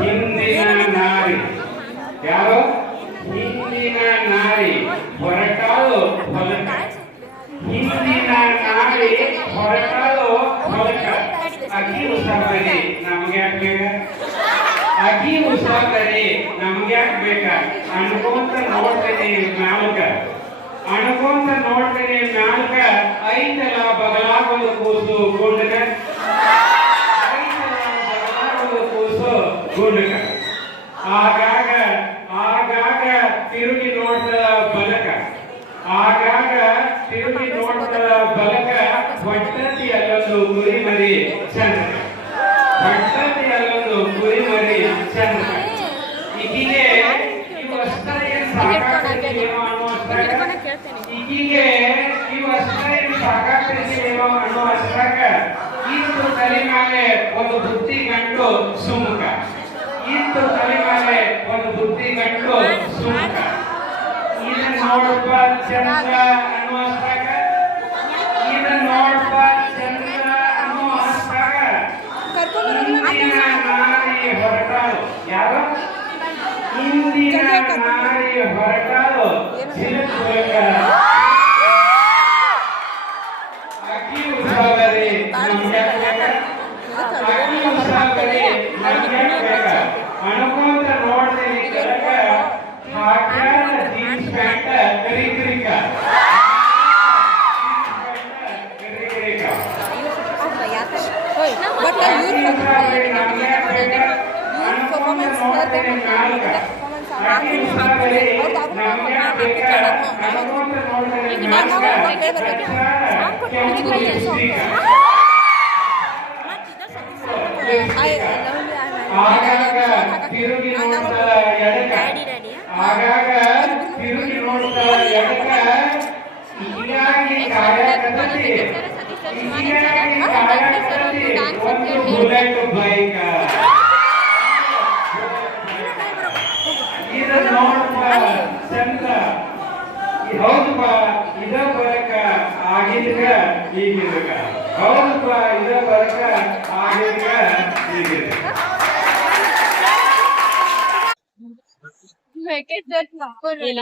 ಹಿಂದಿನ ನಾರಿ. ಯಾರು? ಹಿಂದಿನ ನಾರಿ. ಹೊರಟಾಳು ಹೊಲಕ ಹಿಂದಿನ ನಾರಿ ಅಕ್ಕಿ ಉಸಾಬರಿ ನಮ್ಗೆ ಯಾಕೆ ಬೇಕ? ಅಕ್ಕಿ ಉಸಾಬರಿ ನಮ್ಗೆ ಯಾಕೆ ಬೇಕ? ಅನ್ಕೊಂತ ನೋಡ್ತೇನೆ ನಾಲ್ಕ. ಅನ್ಕೊಂತ ನೋಡ್ತೇನೆ ಮ್ಯಾಲ್ಕ ಕೂಸು ಆಗಾಗ ಆಗಾಗ ತಿರುಗಿ ನೋಡ್ದ ಬಲಕ. ಆಗಾಗ ತಿರುಗಿ ನೋಡ್ತದ ಬಲಕ ಹೊಟ್ಟತಿ ಅಲ್ಲೊಂದು ಗುರಿ ಮರಿ ಚಂದ್ರ. ಹೊಟ್ಟತಿ ಅಲ್ಲೊಂದು ಗುರಿ ಮರಿ ಚಂದ್ರ. ಈಗಿಗೆ ಈಗೀಗೆ ಇವು ಸಾಕಾಗ್ತಿದೆಯೋ ಅನ್ನೋ ಅಷ್ಟಾಗ ಇತ್ತು ತಲೆ ಮೇಲೆ ಒಂದು ಬುದ್ಧಿ ಗಂಟು ಸುಮುಖ ಇತ್ತು ತಲೆ ಮೇಲೆ ಒಂದು ಬುದ್ಧಿ ಕಟ್ಟು ಸುಮುಖ ಇದನ್ನ ನೋಡಪ್ಪ ಚಂದ್ರ ಅನ್ನುವಂತಾಗ ಇದನ್ನ ನೋಡಪ್ಪ ಚಂದ್ರ ಅನ್ನುವಂತಾಗ ಅಷ್ಟಾಗ. ಇಂದಿನ ನಾರಿ ಹೊರಟಾಳು. ಯಾರು? ಇಂದಿನ ನಾರಿ ಹೊರಟಾಳು. ಚಿಲುಕುಲಕ ಅಕ್ಕಿ ಉಸಾಬರಿ ನಮ್ಗೆ ಬೇಕ ಅಕ್ಕಿ ಉಸಾಬರಿ ನಮ್ಗೆ ಬೇಕ ಅನ್ಕೊಂತ ನೋಡ್ತೀನಿ ಕೆಳಗ ಹಾಕ್ಯಾರ ಜೀನ್ಸ್ ಪ್ಯಾಂಟ್ ಕರಿ ಕರಿಕ ಕರಿ ಕರಿಕ ಬಟ್ ಅಕ್ಕಿ ಇವ್ರ ಉಸಾಬರಿ ನಮ್ಗೆ ಬೇಕ ಅನ್ಕೊಂತ ನೋಡ್ತೀನಿ ಮ್ಯಾಲ್ಕ ಅಕ್ಕಿ ಉಸಾಬರಿ ನಮ್ಗೆ ಬೇಕ ಅನ್ಕೊಂತ ನೋಡ್ತೀನಿ ಮ್ಯಾಲ್ಕ ಕೆಂಪು ಲಿಪ್ಸ್ಟಿಕ್ ಆಗಾಗ ತಿರುಗಿ ನೋಡ್ತಾಳ ಎಡಕ ಆಗಾಗ ತಿರುಗಿ ನೋಡ್ತಾಳ ಎಡಕ ಹೀಗಾಗಿ ಕಾಯಕತ್ತತಿ ಹೀಗಾಗಿ ಕಾಯಕತ್ತತಿ ಒಂದು ಬುಲೆಟ್ ಬೈಕ್ ಇದು ನೋಡಪ್ಪ ಚಂದ. ಇದ್ ಹೌದಪ್ಪ ಇದ ಬರಕ ಆಗಿದ್ಕ ಈಗಿದ್ಕ ಹೌದಪ್ಪ ಇದ ಬರಕ ಆಗಿದ್ಕ ಈಗಿದ್ಕ ಇಲ್ಲ